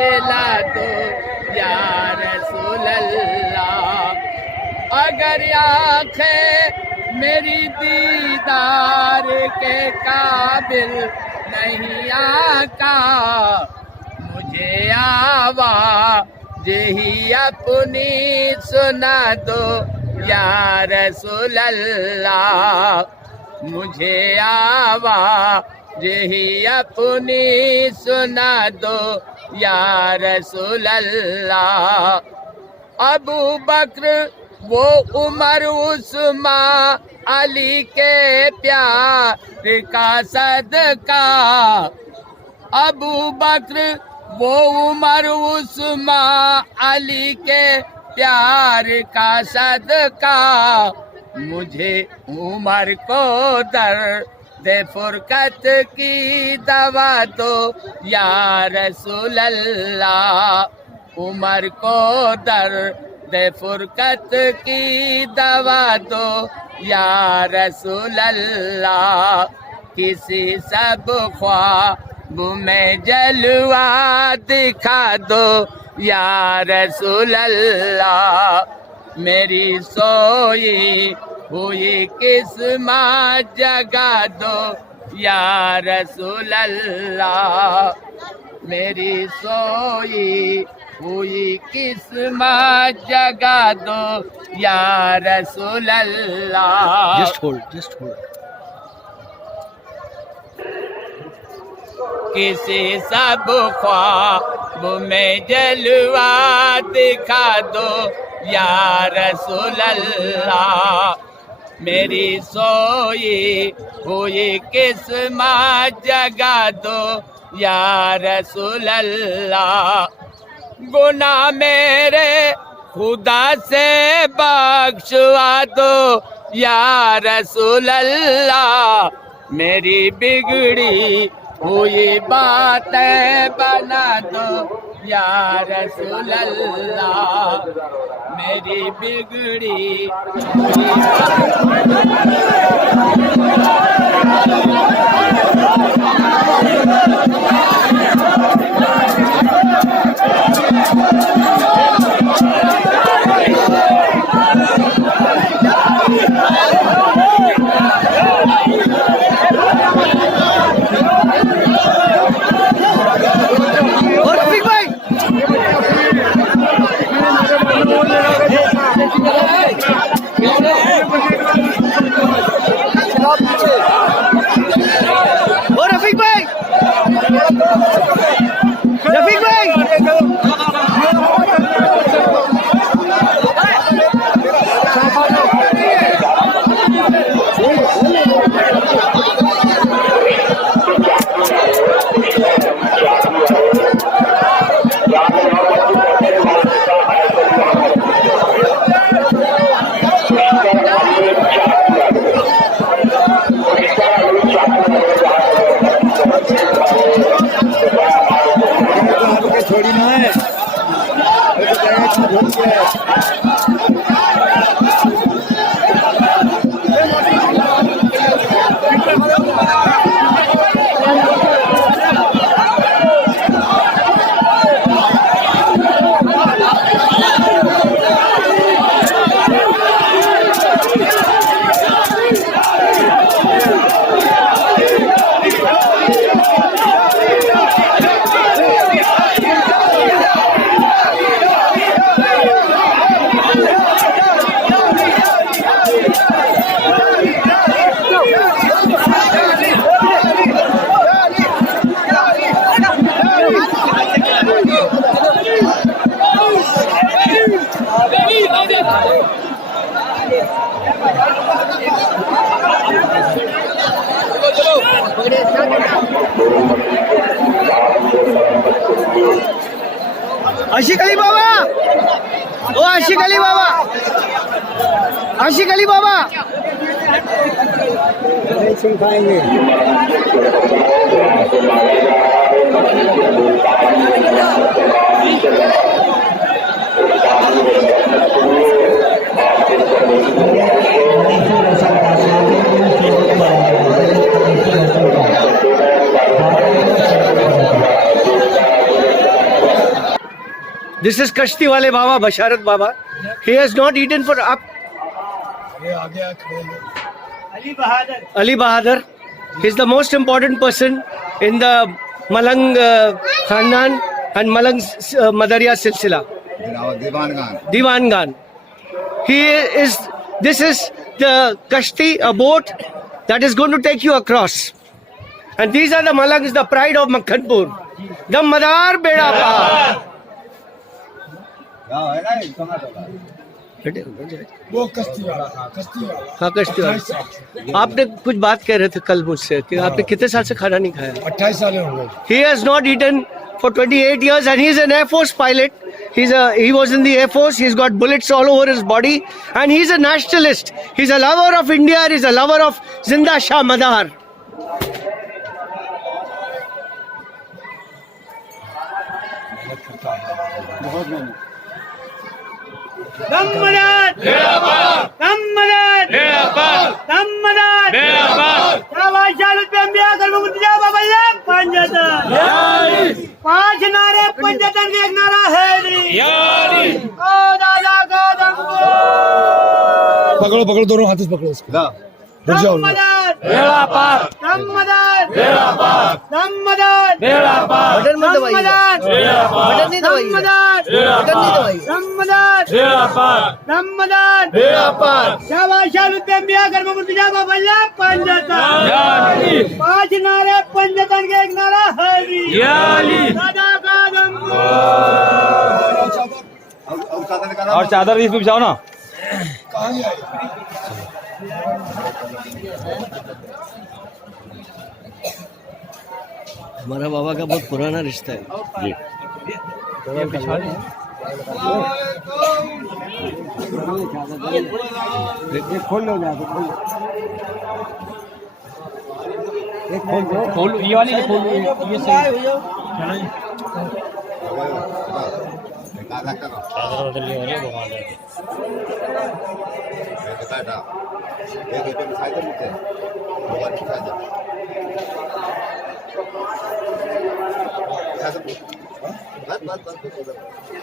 दिला दो या रसूल अल्लाह, अगर आँखें मेरी दीदार के काबिल नहीं आका, मुझे आवाज़ ही अपनी सुना दो या रसूल अल्लाह, मुझे आवाज़ ही अपनी सुना दो या रसूल अल्लाह। अबू बकर वो उमर उस्मान अली के प्यार का सदका, अबू बकर वो उमर उस्मान अली के प्यार का सदका, मुझे उमर को दर्द फुरकत की दवा दो या रसूल अल्लाह, उमर को दर्द फुरकत की दवा दो या रसूल अल्लाह। किसी सब ख्वाब में जलवा दिखा दो या रसूल अल्लाह, मेरी सोई हुई किस्मत जगा दो या रसूल अल्लाह, मेरी सोई हुई किस्मत जगा दो या रसूल अल्लाह। Just hold. किसी सब ख्वाब में जलवा दिखा दो या रसूल अल्लाह, मेरी सोई हुई किस्मत जगा दो या रसूल अल्लाह। गुनाह मेरे खुदा से बख्शवा दो या रसूल अल्लाह, मेरी बिगड़ी हुई बातें बना दो या रसूल अल्लाह, मेरी बिगड़ी थोड़ी ना है। आशिक अली बाबा, ओ आशिक अली बाबा, आशिक अली बाबा सुन पाएंगे। This is Kashti wale Baba, Basharat Baba. He has not eaten for up. Ali Bahadur. He is the most important person in the Malang Khandan and Malang Madariya Silsila. Diwan Gan. This is the Kashti, a boat that is going to take you across. And these are the Malangs, the pride of Makhanpur. The Madar Beda Par. वो कश्ती वाला हाँ कश्ती वाला। आपने कुछ बात कह रहे थे कल मुझसे कि आपने कितने साल से खाना नहीं खाया? 28 साल हो गए। He has not eaten for 28 years and he is an Air Force pilot. He was in the Air Force. He's got bullets all over his body and he's a nationalist. He's a lover of India. He's a lover of Zinda Shah Madar. पांच नारे पंचतन के एक नारा है पकड़ो पकड़ो दोनों हाथ से पकड़ो उसको रुक जाओ बटन मत दबाइए। बटन नहीं दबाइए। बटन नहीं दबाइए। पांच नारे पंचतन के एक नारा है और चादर इस पे बिछाओ ना। हमारा बाबा का बहुत पुराना रिश्ता है जी। खोल लो खोल ये वाली खोल ये सही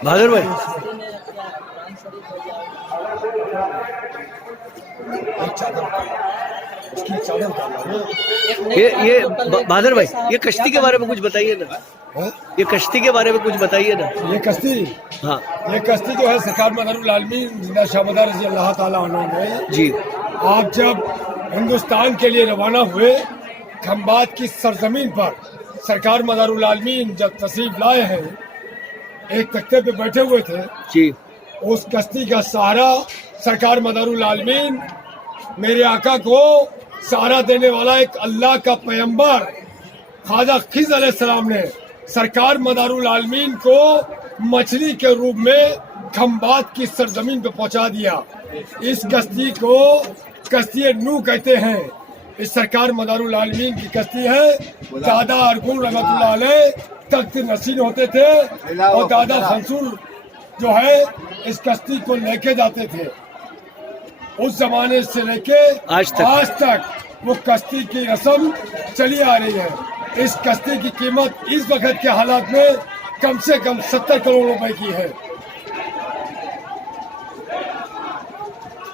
बहादुर भाई ये बहादुर भाई ये कश्ती के बारे में कुछ बताइए ना। ये कश्ती के बारे में कुछ बताइए ना। ये कश्ती हाँ ये कश्ती जो है सरकार मदरुल आलमीन जिंदा शाह मदार रज़ी अल्लाह ताला अन्हु जी। आप जब हिंदुस्तान के लिए रवाना हुए खंबात की सरजमीन पर सरकार मदारुल आलमीन जब तशरीफ लाए हैं एक तख्ते पे बैठे हुए थे जी। उस कश्ती का सहारा सरकार मदारुल आलमीन मेरे आका को सहारा देने वाला एक अल्लाह का पैगंबर ख्वाजा खिज़र अलैहिस्सलाम ने सरकार मदारुल आलमीन को मछली के रूप में खंबात की सरजमीन पे पहुंचा दिया। इस कश्ती को कश्ती नू कहते हैं। इस सरकार मदारुल आलमीन की कश्ती है। दादा अरकुल रहमतुल्लाह अलैह तख्त नशीन होते थे और दादा फंसूर जो है इस कश्ती को लेके जाते थे। उस जमाने से लेके आज तक वो कश्ती की रस्म चली आ रही है। इस कश्ती की कीमत इस वक्त के हालात में कम से कम 70 करोड़ रुपए की है।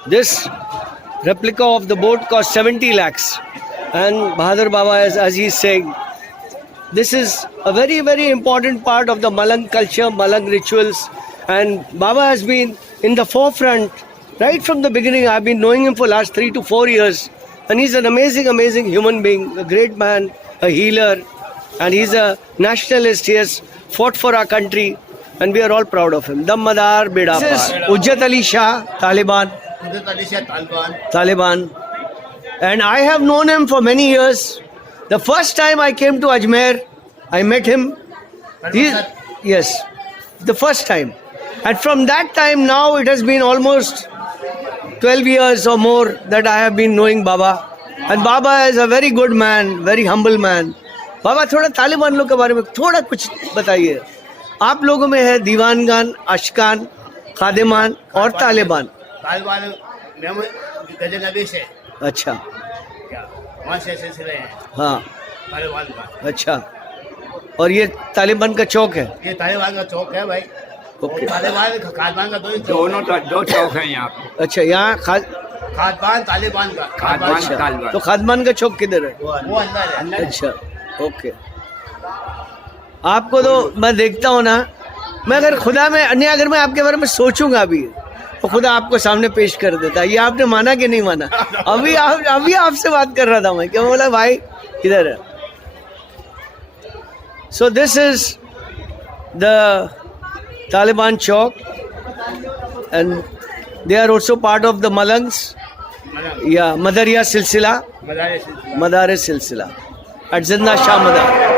This replica of the boat cost 70 lakhs and Bahadur Baba, as he is saying, this is a very, very important part of the Malang culture, Malang rituals, and Baba has been in the forefront right from the beginning. I've been knowing him for last 3 to 4 years and he's an amazing, amazing human being, a great man, a healer, and he's a nationalist. He has fought for our country and we are all proud of him. Dammadar Beda Par. This is Ujjat Ali Shah, Taliban. And I have known him for many years. The first time I came to Ajmer, I met him. Yes, the first time. And from that time now, it has been almost 12 years or more that I have been knowing Baba. And Baba is a very good man, very humble man. Baba, थोड़ा तालिबान लोग के बारे में थोड़ा कुछ बताइए। आप लोगों में है दीवानगान, अशकान, खादिमान और तालिबान। तालिबान गजनबी से अच्छा, वहाँ से सिलसिले हैं हाँ, तालिबान का। अच्छा। और ये तालिबान का चौक है? ये तालिबान का चौक है भाई। ओके। तालिबान खादबान का दोनों दो चौक हैं यहाँ पे। अच्छा, यहाँ खादबान तालिबान का खादबान अच्छा, तालिबान। तो खादमान का चौक किधर है? वो अंदर है। अच्छा, ओके। आपको तो मैं देखता हूँ ना, मैं अगर खुदा में नहीं, अगर मैं आपके बारे में सोचूंगा अभी तो खुदा आपको सामने पेश कर देता। ये आपने माना कि नहीं माना? अभी आपसे बात कर रहा था मैं, क्यों बोला भाई इधर है। So this is the Taliban Chowk and they are also part of the मलंग्स या मदरिया सिलसिला, मदार सिलसिला एट जिन्ना शाह मदार।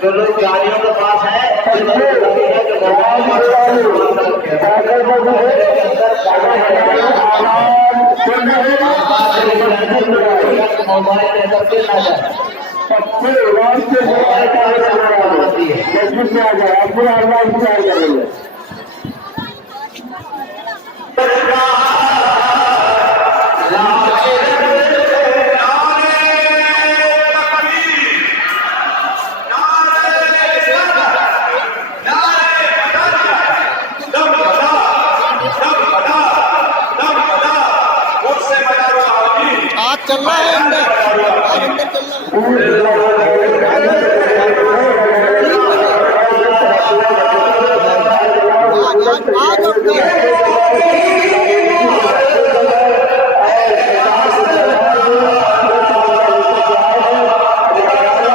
जो लोग गाड़ियों के पास है चल रहा है अंदर, अंदर चल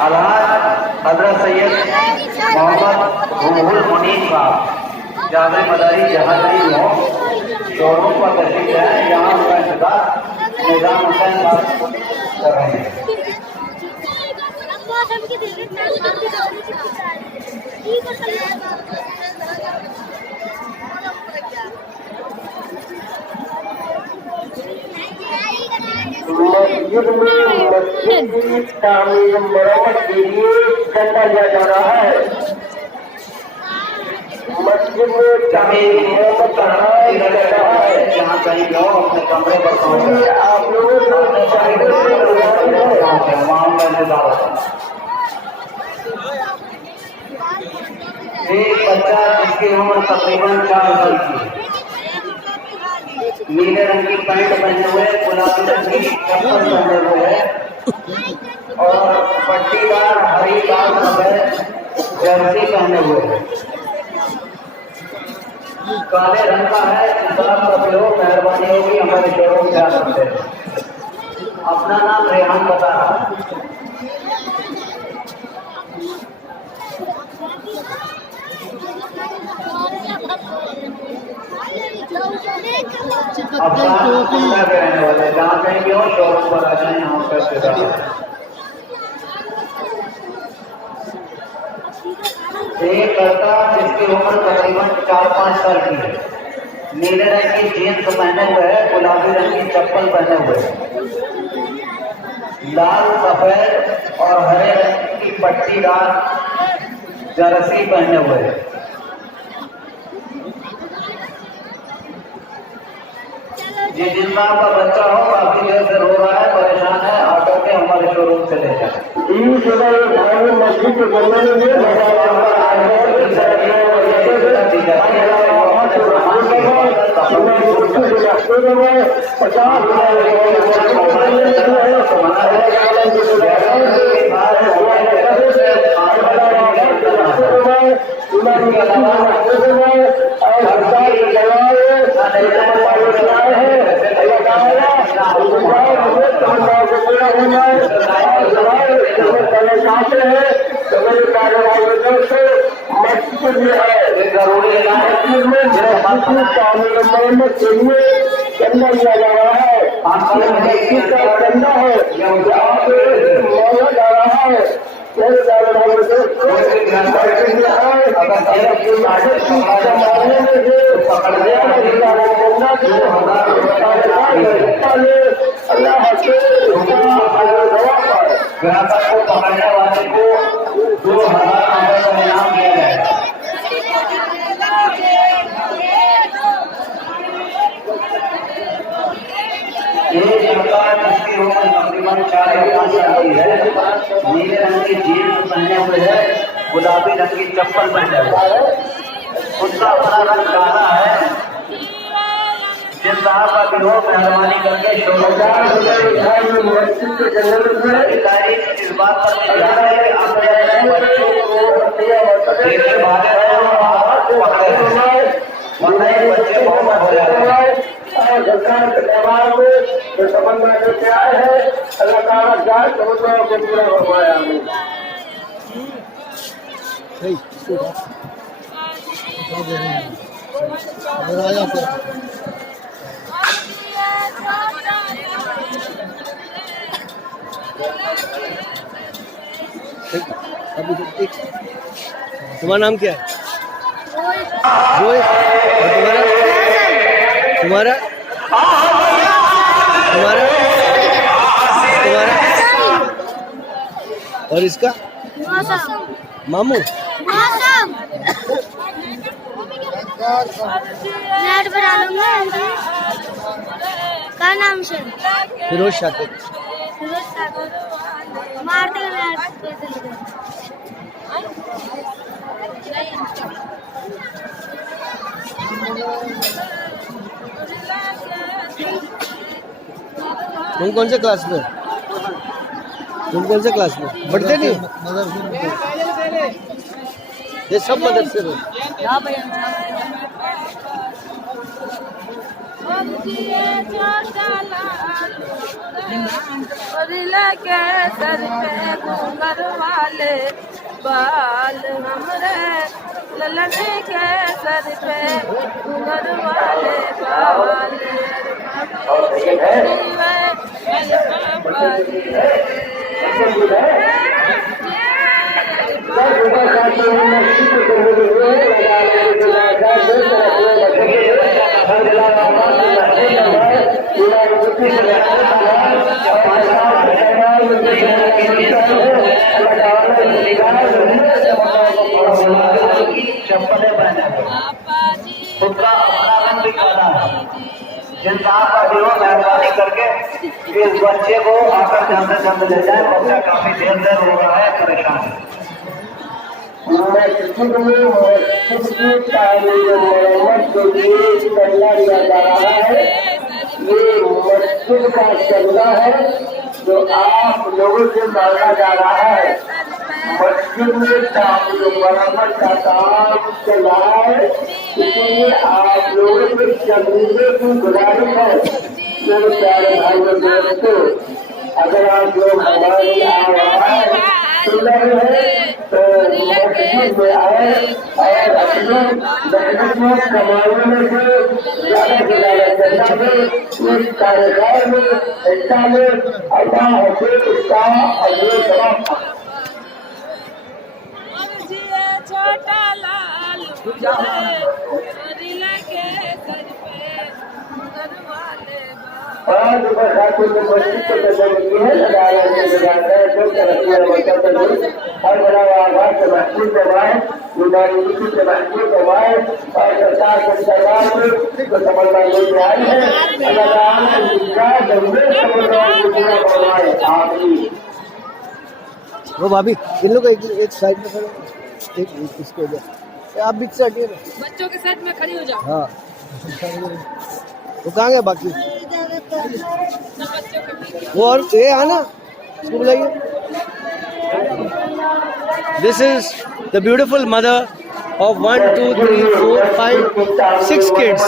अलहाज हजरत सैयद मोहम्मद रूहुल मुनीब साहब जामे मदारी जहां नहीं हो शोरूम पर तशरीफ है। यहाँ उनका इंतजार निजाम हुसैन साहब कर रहे हैं। मस्जिद में मस्जिद की तामीर मरम्मत के लिए चंदा लिया जा रहा है। मस्जिद में तामीर मरम्मत का लिया जा रहा है। जहाँ कहीं जाओ अपने कमरे पर पहुँचे आप लोगों को वहाँ का इंतजार होता। एक बच्चा जिसकी उम्र तकरीबन 4 साल की है, नीले रंग की पैंट पहने हुए, गुलाबी रंग की चप्पल पहने हुए और पट्टीदार हरी लाल सफेद जर्सी पहने हुए, काले रंग का है। किताब का प्रयोग मेहरबानी होगी हमारे शोरूम से आ सकते हैं। अपना नाम रेहान बता रहा है। अब रहने वाले जहाँ कहीं भी हो शोरूम पर आ जाए। यहाँ पर एक लड़का जिसकी उम्र तकरीबन 4-5 साल की है, नीले रंग की जीन्स पहने हुए है, गुलाबी रंग की चप्पल पहने हुए है, लाल सफेद और हरे रंग की पट्टीदार जर्सी पहने हुए है। ये जिन नाम का बच्चा हो काफी देर से रो रहा है, परेशान है, ऑटो के हमारे शोरूम से ले जाए। मस्जिद के चंदा लिया जा रहा है। मस्जिद का चंदा है, यहाँ पे मौला जा रहा है। ग्राहक को पकड़ने वाले को 2000 का इनाम दिया जाएगा। एक लड़का जिसकी उम्र तकरीबन 4 या 5 साल की है, नीले रंग की जीन्स पहने हुए है, गुलाबी रंग की चप्पल पहने हुए है, उसका अपना रंग काला है। जिस साहब का विरोध मेहरबानी करके अधिकारी इस बात पर अपने बच्चों को बच्चे बहुत हो जाते हैं। सरकार के परिवार को जो समन्वय करके आए हैं, अल्लाह ताला जाए समन्वय को पूरा करवाया। तुम्हारा नाम क्या है? रोहित। और तुम्हारा तुम्हारा तुम्हारा और इसका मामू। नेट पर डालूंगा। क्या नाम से? फिरोज शाकिर। मारते नेट पे तुम कौन से क्लास में? तुम कौन से क्लास में पढ़ते? नहीं ये सब मदरसे में। के सर पे घूंघर वाले बाल हमरे ललन के सर पे घूंघर वाले बाल चप्पलें पहने उसका अपना रंग भी काला है। इंसान का भी हो मेहरबानी करके इस बच्चे को आकर जल्द से जल्द ले जाए। बच्चा काफी देर से रो रहा है, परेशान है। ये मस्जिद का चंदा है जो आप लोगों से मांगा जा रहा है। मस्जिद में जो मरम्मत का काम चल रहा है, इसलिए आप लोगों के चंदे की गुजारिश है। मेरे प्यारे भाई दोस्तों, अगर आप लोग हमारी आवाज सुन रहे हैं तो मस्जिद में आए और अपने मेहनत में कमाने में से ज्यादा से ज्यादा चंदा में इस कार्यक्रम में हिस्सा में अल्लाह हफीज इसका अगले जवाब छोटा लाल के सर पे घूंघर वाले आज बरसातों में मस्जिद को तजवीज़ है लगाया है जो तरक्की बचा तजवीज़ हर बड़ा आवाज से महसूस करवाए, बीमारी से महसूस करवाए और सरकार के दरबार में जो समझना लेके आई है अल्लाह ताला इसका जरूर समझना पूरा करवाए। आमीन। वो भाभी इन लोग एक साइड में खड़े, एक इसके उधर, आप बीच से हटिए ना। बच्चों के साथ में खड़ी हो जाओ। हाँ, वो कहाँ गए बाकी? वो और ये आना इसको बुलाइए। This is the beautiful mother of 1, 2, 3, 4, 5, 6 kids,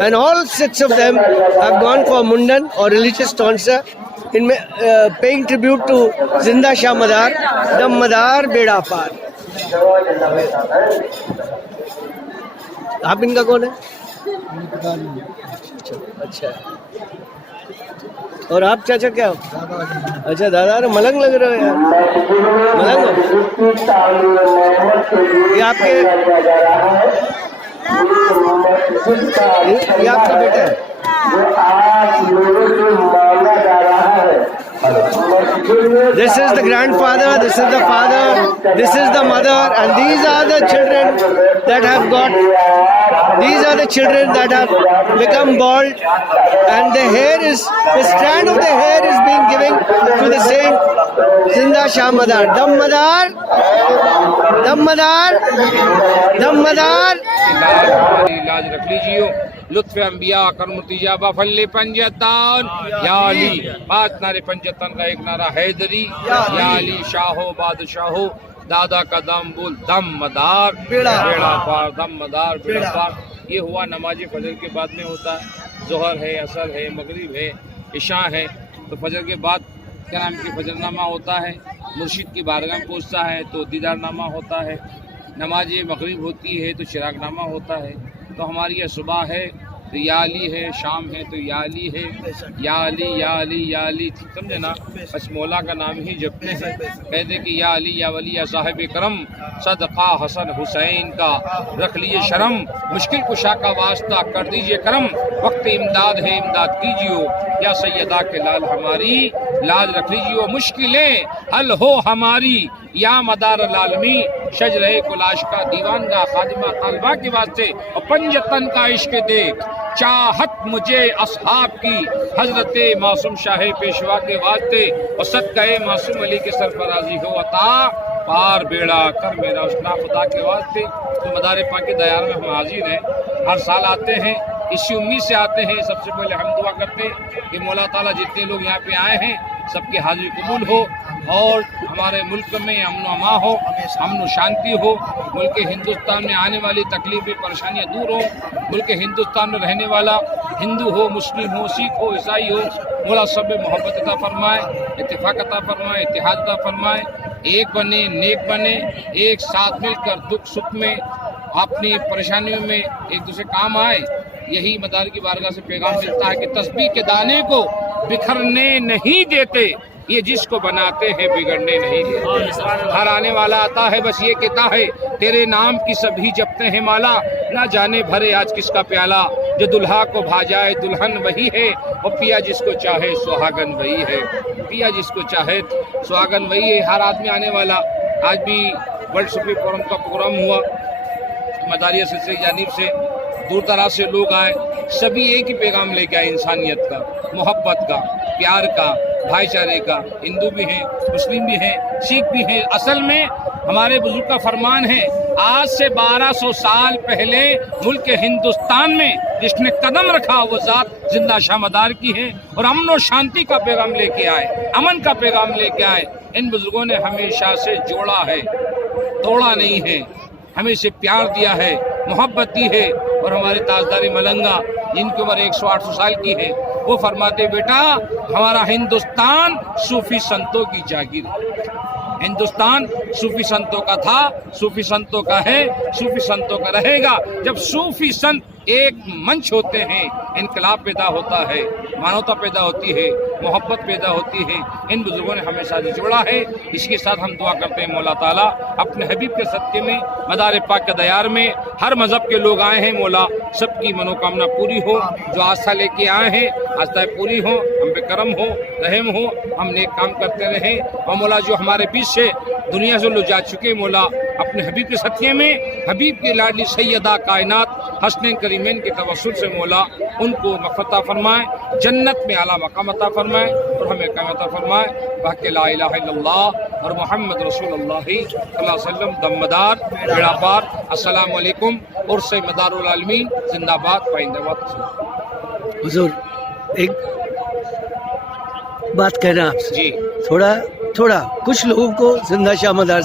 and all 6 of them have gone for Mundan or religious tonsure in paying tribute to Zinda Shah Madar, Dam Madar, Beda Par. आप इनका कौन है? अच्छा, और आप चाचा क्या हो? अच्छा दादा, अरे मलंग लग रहे हो यार, मलंग हो? ये आपके, ये आपका बेटा है? This is the grandfather, this is the father, this is the mother, and these are the children that have got, these are the children that have become bald, and the hair is, the strand of the hair is being given to the saint Zinda Shah Madar. Dam Madar, Dam Madar, Dam Madar. इलाज रख लीजिए। लुत्फ अंबिया करमुतिजा बफल्ले पंजतन या अली, 5 नारे पंजतन का एक नारा हैदरी, या अली शाहो बादशाहो, दादा का दम बोल दम मदार, बेड़ा पार, दम मदार बेड़ा पार। ये हुआ नमाज फजर के बाद में होता है। जोहर है, असर है, मगरिब है, इशा है, तो फजर के बाद क्या नाम की फजरनामा होता है, मुर्शिद की बारगाह में पहुँचता है तो दीदारनामा होता है, नमाज मगरिब होती है तो चिरागनामा होता है। तो हमारी यह सुबह है तो या अली है, शाम है तो या अली है, या अली या अली या अली, समझे ना। बस मौला का नाम ही जपते हैं, कहते कि या अली या वली या साहिब करम, सदका हसन हुसैन का रख लीजिए शर्म, मुश्किल कुशा का वास्ता कर दीजिए करम, वक्त इमदाद है इमदाद कीजिए, या सैयदा के लाल हमारी लाज रख लीजिए, मुश्किलें हल हो हमारी, या मदार लालमी शजरे कुलाश का दीवान का खादिमा तालबा के वास्ते, और पंजतन का इश्क देख चाहत मुझे असहाब की, हजरत मासूम शाह पेशवा के वास्ते, और सदक़े मासूम अली के सरफराजी हो अता, पार बेड़ा कर मेरा उसना खुदा के वास्ते। तो मदार पाक के दयार में हम हाजिर हैं, हर साल आते हैं, इसी उम्मीद से आते हैं। सबसे पहले हम दुआ करते हैं कि मौला ताला जितने लोग यहाँ पे आए हैं सबके हाजिर कबूल हो, और हमारे मुल्क में अमन अमा हो, अमन शांति हो, मुल्क हिंदुस्तान में आने वाली तकलीफ़ें परेशानियाँ दूर हो, मुल्क हिंदुस्तान में रहने वाला हिंदू हो, मुस्लिम हो, सिख हो, ईसाई हो, मौला सब में मोहब्बत अता फरमाए, इत्तेफाक अता फरमाए, इत्तेहाद अता फरमाए, एक बने, नेक बने, एक साथ मिलकर दुख सुख में अपनी परेशानियों में एक दूसरे काम आए। यही मदार की बारगाह से पैगाम मिलता है कि तस्बीह के दाने को बिखरने नहीं देते, ये जिसको बनाते हैं बिगड़ने नहीं देते। हर आने वाला आता है बस ये कहता है तेरे नाम की सभी जपते हैं माला, ना जाने भरे आज किसका प्याला। जो दुल्हा को भाजाए दुल्हन वही है, और पिया जिसको चाहे सुहागन वही है, पिया जिसको चाहे सुहागन वही है। हर आदमी आने वाला। आज भी वर्ल्ड सूफी फोरम का प्रोग्राम हुआ, मदारिया सिलसिले की जानिब से दूर दराज से लोग आए, सभी एक ही पैगाम लेके आए, इंसानियत का, मोहब्बत का, प्यार का, भाईचारे का। हिंदू भी हैं, मुस्लिम भी हैं, सिख भी हैं। असल में हमारे बुजुर्ग का फरमान है, आज से 1200 साल पहले मुल्क हिंदुस्तान में जिसने कदम रखा वो ज़ात जिंदा शामदार की है, और अमन और शांति का पैगाम लेके आए, अमन का पैगाम लेके आए। इन बुजुर्गों ने हमेशा से जोड़ा है, तोड़ा नहीं है, हमें से प्यार दिया है, मोहब्बत दी है। और हमारे ताजदारी मलंगा जिनकी उम्र 100-800 साल की है, वो फरमाते बेटा हमारा हिंदुस्तान सूफी संतों की जागीर है। हिंदुस्तान सूफी संतों का था, सूफी संतों का है, सूफी संतों का रहेगा। जब सूफी संत एक मंच होते हैं, इनकलाब पैदा होता है, मानवता पैदा होती है, मोहब्बत पैदा होती है। इन बुजुर्गों ने हमेशा से जोड़ा है। इसके साथ हम दुआ करते हैं मौला ताला अपने हबीब के सदके में, मदार पाक के दयार में हर मज़हब के लोग आए हैं, मौला सबकी मनोकामना पूरी हो। जो आस्था लेके आए हैं आस्था पूरी हो, हम पे करम हो, रहम हो, हम नेक काम करते रहें। और मौला जो हमारे बीच से दुनिया से लोग जा चुके, मौला अपने हबीब के सदके में हबीब की लाडली सैयदा कायनात हसनैन करीमैन के तवस्सुल से मौला उनको मग़फ़िरत फरमाए, जन्नत में आला मकाम अता फरमाए, और हमें कायम अता फरमाए। बाकी ला इलाहा इल्लल्लाह और मोहम्मद रसूलुल्लाह सल्लल्लाहु अलैहि वसल्लम दमदार बेड़ा पार। अस्सलामु अलैकुम और से मदारुल आलमीन जिंदाबाद पाइंदाबाद। हुजूर एक बात कहना आपसे जी थोड़ा कुछ लोगों को जिंदा शाह मदार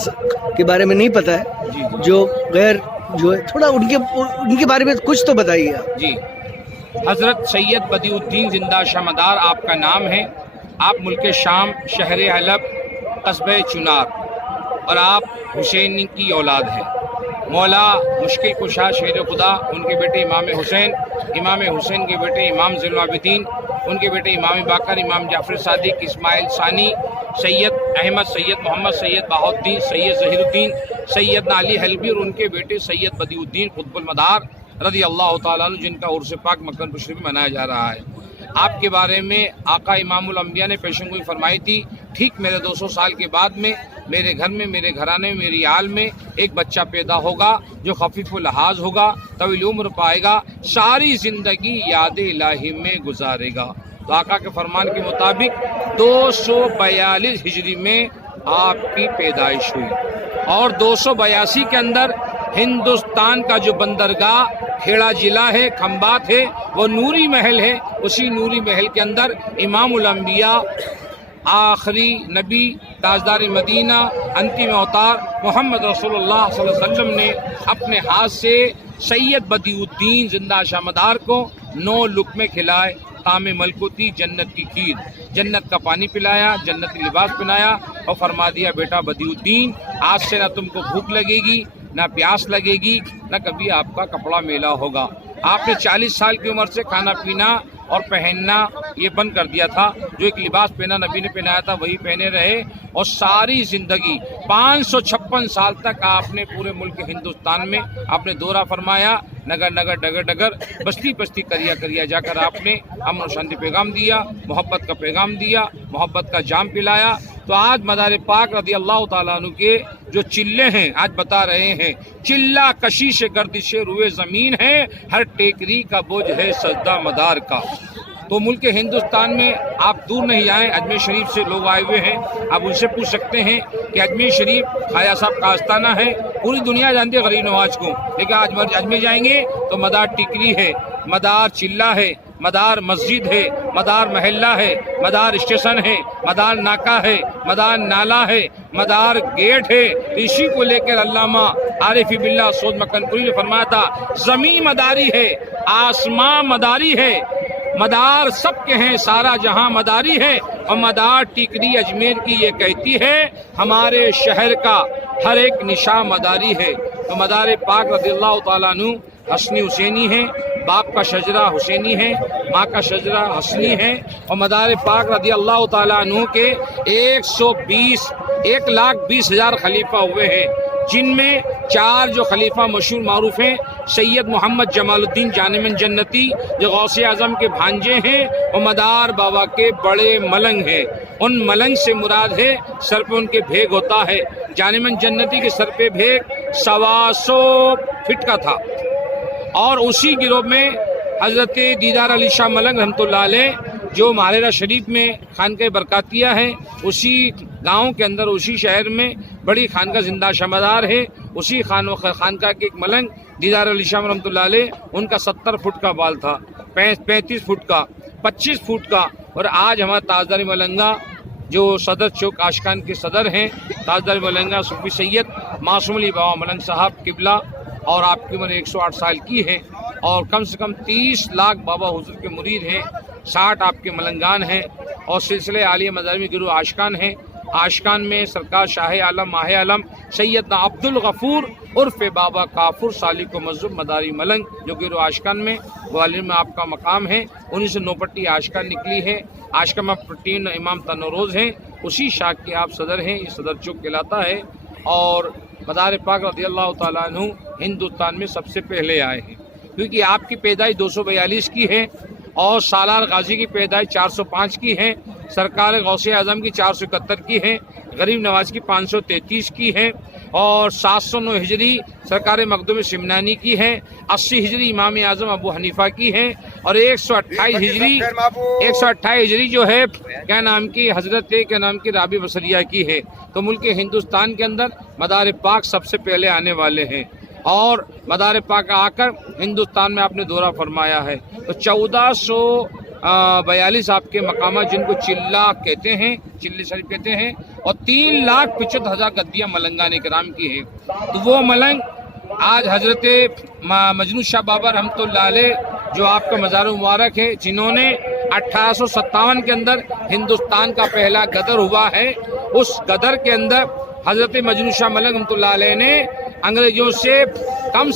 के बारे में नहीं पता है, जी जी जो गैर जो है, थोड़ा उनके बारे में कुछ तो बताइए आप। जी। हज़रत सैयद बदिउद्दीन जिंदा शामदार आपका नाम है। आप मुल्क शाम, शहर हलब, कस्बे चुनार, और आप हुसैनी की औलाद हैं। मौला मुश्किल कुशा शेर खुदा, उनके बेटे इमाम हुसैन, इमाम हुसैन के बेटे इमाम ज़ैनुल आबिदीन, उनके बेटे इमाम बाकर, इमाम जाफ़र सादिक, इस्माइल सानी, सैयद अहमद, सैयद मोहम्मद, सैयद बहाउद्दीन, सैयद ज़हीरुद्दीन, सैयद नाली हलबी, और उनके बेटे सैयद बदिउद्दीन कुतुबुल मदार रज़ी अल्लाह तआला अन्हु, जिनका उर्स पाक मक्का शरीफ में मनाया जा रहा है। आपके बारे में आका इमामुल अंबिया ने पेशेंगोई फरमाई थी। ठीक मेरे 200 साल के बाद में मेरे घर में, मेरे घराने में, मेरी आल में एक बच्चा पैदा होगा जो खफीफुल लहाज होगा, तवील उम्र पाएगा, सारी ज़िंदगी याद इलाही में गुजारेगा। तो आका के फरमान के मुताबिक 242 हिजरी में आपकी पैदाइश हुई, और 282 के अंदर हिंदुस्तान का जो बंदरगाह खेड़ा जिला है, खंबात है, वो नूरी महल है। उसी नूरी महल के अंदर इमामुल अंबिया, आखिरी नबी, ताजदार मदीना, अंतिम अवतार मोहम्मद रसूलुल्लाह सल्लल्लाहु अलैहि वसल्लम ने अपने हाथ से सैयद बदिउद्दीन जिंदा शामदार को 9 लुक़मे खिलाए। तामे मलकुती, जन्नत की खीर, जन्नत का पानी पिलाया, जन्नती लिबास पहनाया, और फरमा दिया बेटा बदिउद्दीन आज से ना तुमको भूख लगेगी, ना प्यास लगेगी, ना कभी आपका कपड़ा मेला होगा। आपने 40 साल की उम्र से खाना पीना और पहनना ये बंद कर दिया था। जो एक लिबास पहना नबी ने पहनाया था वही पहने रहे, और सारी ज़िंदगी 556 साल तक आपने पूरे मुल्क हिंदुस्तान में आपने दौरा फरमाया, नगर नगर, डगर डगर, बस्ती बस्ती, करिया करिया जाकर आपने अमन और शांति पैगाम दिया, मोहब्बत का पैगाम दिया, मोहब्बत का जाम पिलाया। तो आज मदार पाक रज़ी अल्लाह तआला अन्हु के जो चिल्ले हैं, आज बता रहे हैं, चिल्ला कशिश गर्दिश रुए ज़मीन है, हर टेकरी का बोझ है सजदा मदार का। तो मुल्क हिंदुस्तान में आप दूर नहीं आए, अजमेर शरीफ से लोग आए हुए हैं। आप उनसे पूछ सकते हैं कि अजमेर शरीफ ख्वाजा साहब का आस्थाना है, पूरी दुनिया जानती है गरीब नवाज को, लेकिन आज अजमेर जाएंगे तो मदार टिकरी है, मदार चिल्ला है, मदार मस्जिद है, मदार महल्ला है, मदार स्टेशन है, मदार नाका है, मदार नाला है, मदार गेट है। इसी को लेकर अल्लामा आरिफ बिल्लाह सऊद मक्कनपुरी ने फरमाया था, ज़मीन मदारी है, आसमां मदारी है, मदार सबके हैं, सारा जहां मदारी है। और मदार टिकरी अजमेर की ये कहती है, हमारे शहर का हर एक निशा मदारी है। तो मदार पाक रज़ियल्लाहु ताला अन्हु हसनी हुसैनी है, बाप का शजरा हुसैनी है, माँ का शजरा हसनी है। और मदार पाक रज़ियल्लाहु ताला अन्हु के 1,20,000 खलीफा हुए हैं, जिनमें 4 जो खलीफा मशहूर मारूफ हैं, सैयद मोहम्मद जमालुद्दीन जानेमन जन्नती जो गौसे आजम के भांजे हैं और मदार बाबा के बड़े मलंग हैं। उन मलंग से मुराद है सर पे उनके भेग होता है। जानेमन जन्नती के सर पे भेग 125 फीट का था। और उसी गिरोह में हजरत दीदार अली शाह मलंग रहमतुल्लाह अलैह जो मारेरा शरीफ में खानका बरकातिया है, उसी गांव के अंदर, उसी शहर में बड़ी खानका जिंदा शमदार है। उसी खानका के एक मलंग दीदार अली शाह रहमतुल्लाह अलैह, उनका 70 फुट का बाल था, 35 फुट का, 25 फुट का। और आज हमारा ताजदारी मलंगा जो सदर चौक आशकान के सदर हैं, ताजदारी मलंगा सूफी सैयद मासूम अली बाबा मलंग साहब किबला, और आपकी उम्र 108 साल की है और कम से कम 30 लाख बाबा हुजूर के मुरीद हैं, 60 आपके मलंगान हैं और सिलसिले आलिया मदारी गिरोह आशकान हैं। आशकान में सरकार शाह आलम माह आलम सैयदना अब्दुल गफूर उर्फ बाबा काफुर सालिक व मज़हब मदारी मलंग जो गिरोह आशकान में ग्वालियर में आपका मकाम है, उन्हीं से नौपट्टी आशकान निकली है। आशकान में प्रोटीन इमाम तनरोज़ हैं, उसी शाख के आप सदर हैं। ये सदर चौक कहलाता है। और मदार पाक रज़ियल्लाहु ताला अन्हु हिंदुस्तान में सबसे पहले आए हैं, क्योंकि आपकी पैदाइश 242 की है और सालार गाजी की पैदाइश 405 की है, सरकार गौसे आजम की 471 की है, गरीब नवाज की 533 की है और 709 हिजरी सरकार मखदूम सिमनानी की है, 80 हिजरी इमाम आजम अबू हनीफा की है और 128 हिजरी जो है क्या नाम की हजरत क्या नाम की राबी बसरिया की है। तो मुल्क हिंदुस्तान के अंदर मदार पाक सबसे पहले आने वाले हैं और मदार पाक आकर हिंदुस्तान में आपने दौरा फरमाया है। तो 1442 आपके मकामा जिनको चिल्ला कहते हैं, चिल्ले शरीफ कहते हैं, और 3,75,000 गद्दियाँ मलंगान कराम की है। तो वो मलंग आज हजरत मजनू शाह बाबा रहमतुल्लाह अलैह जो आपका मज़ार मुबारक है, जिन्होंने 1857 के अंदर हिंदुस्तान का पहला गदर हुआ है, उस गदर के अंदर हजरत मजनू शाह मलंग रहमतुल्लाह अलैह ने अंग्रेजों से कम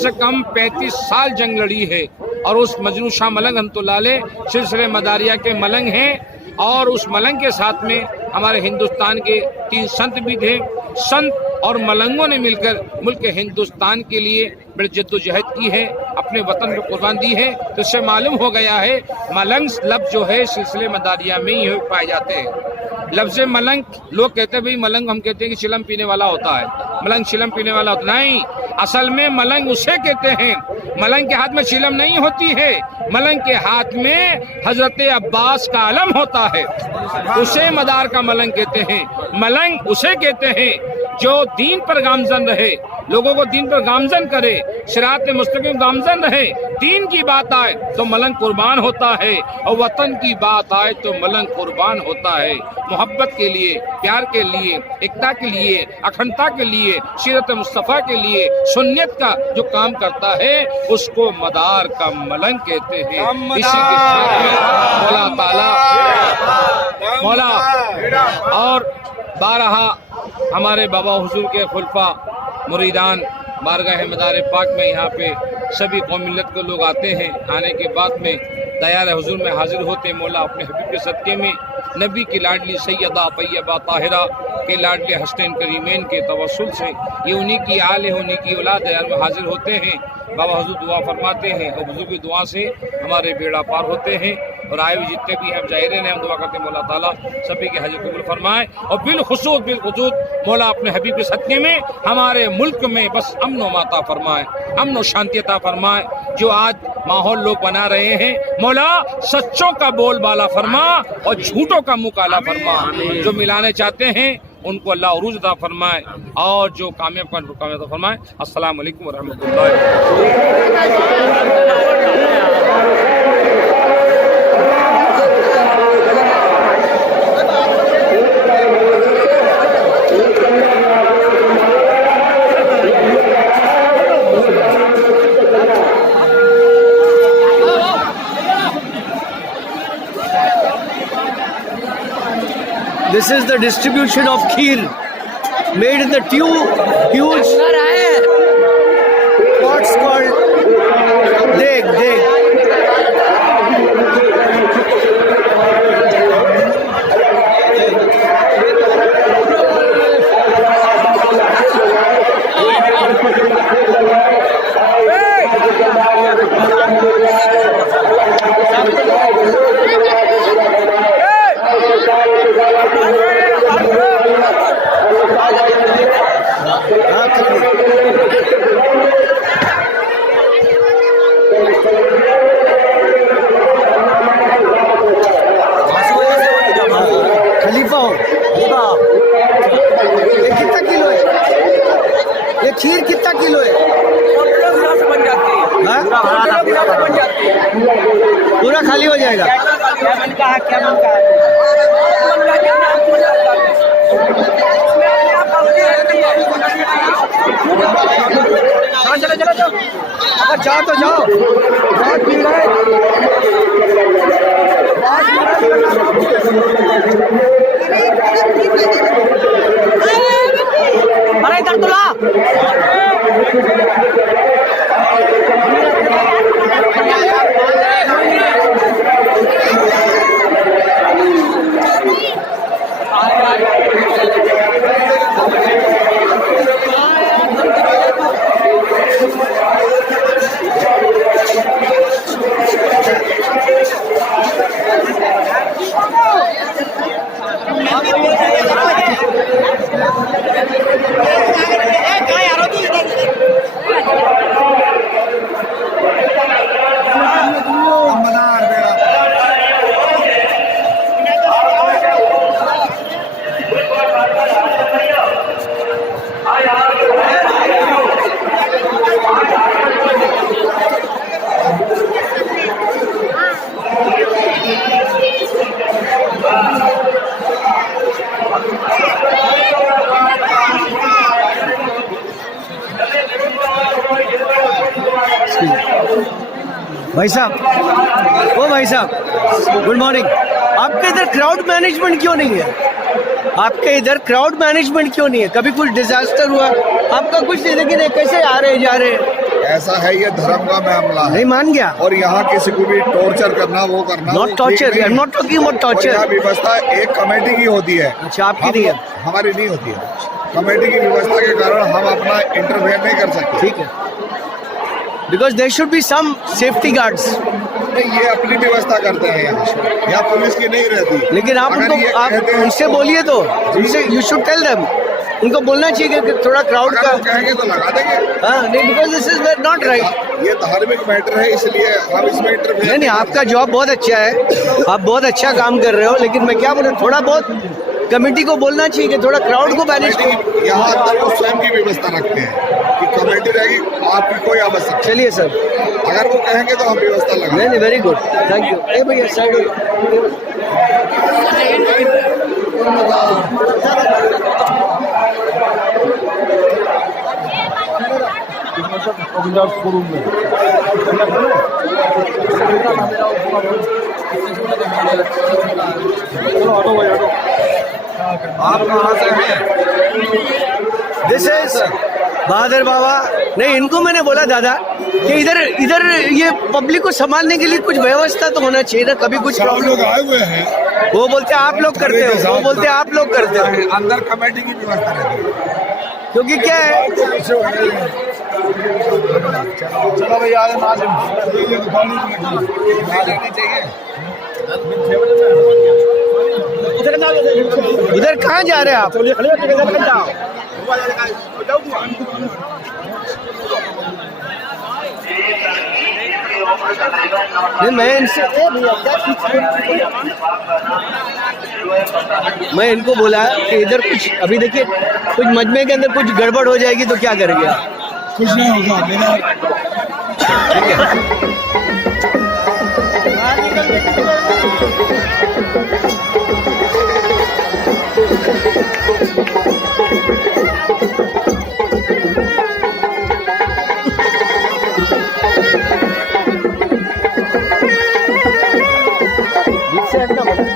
35 साल जंग लड़ी है। और उस मजनू शाह मलंग रहमतुल्लाह अलैह सिलसिले मदारिया के मलंग हैं और उस मलंग के साथ में हमारे हिंदुस्तान के 3 संत भी थे। संत और मलंगों ने मिलकर मुल्क हिंदुस्तान के लिए बड़ी जद्दोजहद की है, अपने वतन को कुर्बान दी है। तो इससे मालूम हो गया है मलंग लफ्ज़ जो है सिलसिले मदारिया में ही पाए जाते हैं। लफ्ज़ मलंग लोग कहते हैं भाई मलंग, हम कहते हैं कि चिलम पीने वाला होता है, मलंग चिलम पीने वाला होता नहीं। असल में मलंग उसे कहते हैं, मलंग के हाथ में चिलम नहीं होती है, मलंग के हाथ में हजरत अब्बास का अलम होता है, उसे मदार का मलंग कहते हैं। मलंग उसे कहते हैं जो दीन पर गामजन रहे, लोगों को दीन पर गामजन करे, सिरात मुस्तकीम गामजन रहे। दीन की बात आए तो मलंग कुर्बान होता है और वतन की बात आए तो मलंग कुर्बान होता है। मोहब्बत के लिए, प्यार के लिए, एकता के लिए, अखंडता के लिए, सीरत मुस्तफ़ा के लिए, सुन्नत का जो काम करता है उसको मदार का मलंग कहते हैं। इसी के साथ में मौला ताला मौला और 12 हमारे बाबा हुजूर के खुलफा मुरीदान बारगाह मदार पाक में यहाँ पे सभी कौम मिल्लत के लोग आते हैं। आने के बाद में दयार हुजूर में हाजिर होते मौला अपने हबीब के सदक़े में नबी की लाडली सैयदा तैयबा ताहिरा के लाडले हस्नैन करीमैन के तवस्सुल से ये उन्हीं की आल है, उन्हीं की औलाद दयार में हाजिर होते हैं। बाबा हुजूर दुआ फरमाते हैं और हुजूर की दुआ से हमारे बेड़ा पार होते हैं। और आए हुए जितने भी हम ज़ाहिरीन हैं, हम दुआ करते हैं मौला ताला सभी के हज कबूल फरमाए और बिलखुसूस मौला अपने हबीब के सदक़े में हमारे मुल्क में बस अमन व माता फरमाए, अमन व शांति अता फरमाए। जो आज माहौल लोग बना रहे हैं मौला सच्चों का बोलबाला फरमा और झूठों का मुकाला फरमा। जो मिलाने चाहते हैं उनको अल्लाह उरूज अता फरमाए और जो कामयाब अता फरमाए। अस्सलाम वालेकुम व रहमतुल्लाह। this is the distribution of kheer made in the huge pots called deg. खलीफा हो, ये कितना किलो है? ये खीर कितना किलो है? हाँ? पूरा खाली हो जाएगा। चलो अगर जाओ तो जाओ, बहुत भीड़ है। अरे इधर तो ला। भाई साहब, ओ भाई साहब, गुड मॉर्निंग। आपके इधर क्राउड मैनेजमेंट क्यों नहीं है? आपके इधर क्राउड मैनेजमेंट क्यों नहीं है? कभी कुछ डिजास्टर हुआ आपका कुछ नहीं, लेकिन कैसे आ रहे जा रहे? ऐसा है, ये धर्म का मामला है। नहीं मान गया। और यहाँ किसी को भी टॉर्चर करना, वो करना, not torture, I am not talking about torture. यहाँ व्यवस्था एक कमेटी की होती है। अच्छा, आपकी नहीं है? हमारी नहीं होती है। कमेटी की व्यवस्था के कारण हम अपना इंटरफेयर नहीं कर सकते। ठीक है, because there should be some safety guards. नहीं, ये अपनी व्यवस्था करते हैं यहाँ पुलिस की नहीं रहती। लेकिन आप उनको, आप उनसे बोलिए तो, यू शुड टेल देम। उनको बोलना चाहिए कि थोड़ा क्राउड का कहेंगे तो लगा देंगे। हाँ, नहीं, because this is not right. ये धार्मिक मैटर है, इसलिए हम इसमें इंटरफेयर नहीं, आपका जॉब बहुत अच्छा है, आप बहुत अच्छा काम कर रहे हो, लेकिन मैं क्या बोल रहा हूँ, थोड़ा बहुत कमेटी को बोलना चाहिए कि थोड़ा क्राउड को मैनेज। यहाँ तक वो स्वयं की व्यवस्था रखते हैं कि कमेटी रहेगी, आपकी कोई आवश्यकता। चलिए सर, अगर वो कहेंगे तो हम व्यवस्था लगा। नहीं, वेरी गुड, थैंक यू। ए भैया साइड आप कहाँ से हैं? दिस इज बहादुर बाबा। नहीं, इनको मैंने बोला दादा कि इधर ये पब्लिक को संभालने के लिए कुछ व्यवस्था तो होना चाहिए ना। कभी कुछ सब लोग आए हुए हैं, वो बोलते आप लोग करते हो, वो बोलते आप लोग करते हो। अंदर कमेटी की व्यवस्था रहती है। क्योंकि क्या है, चलो भैया आगे उधर कहाँ जा रहे हैं आप? मैं इनको बोला कि इधर कुछ, अभी देखिए कुछ मजमे के अंदर कुछ गड़बड़ हो जाएगी तो क्या करेंगे आप? कुछ नहीं होगा मेरा। ठीक है, बीच से हटना पड़ेगा।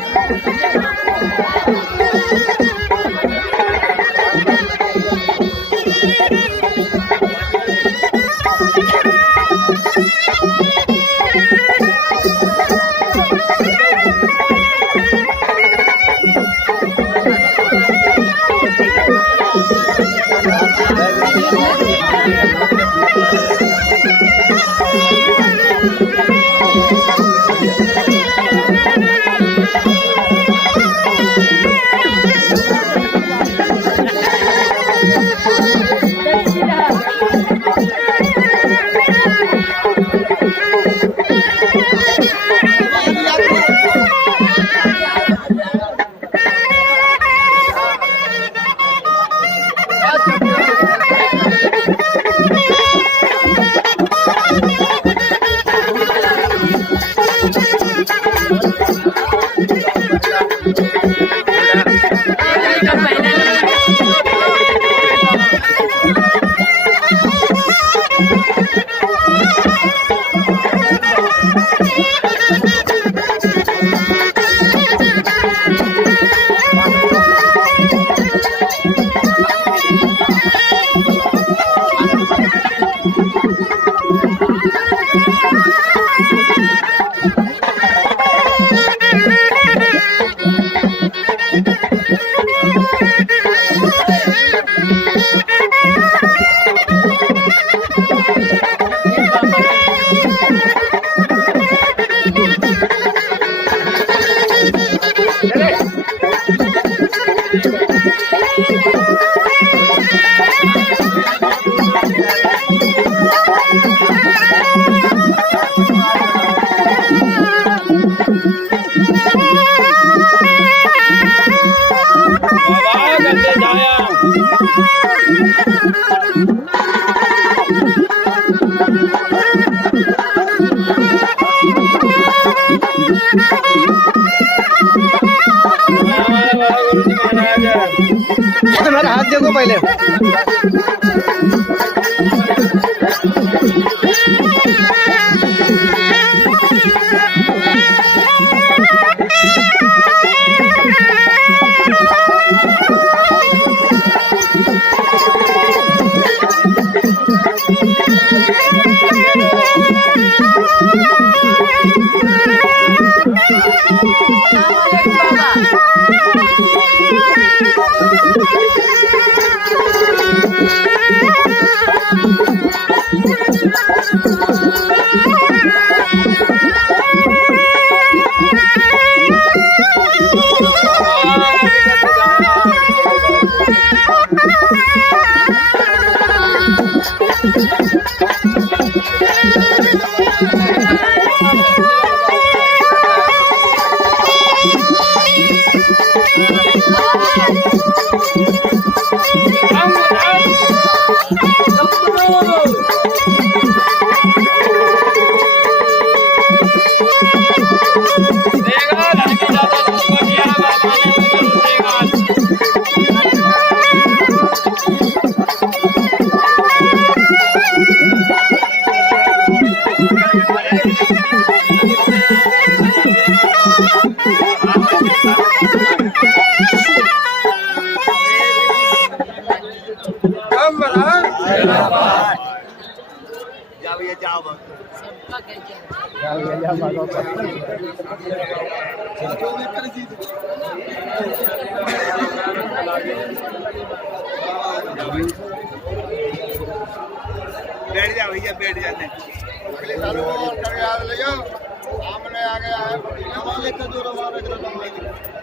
मेरा हाथ देखो पहले। जाओ ये जाओ बैठ जाओ भैया बैठ जाते अगले सालों कर याद ले जाओ सामने आ गया है हमारे का जो हमारे का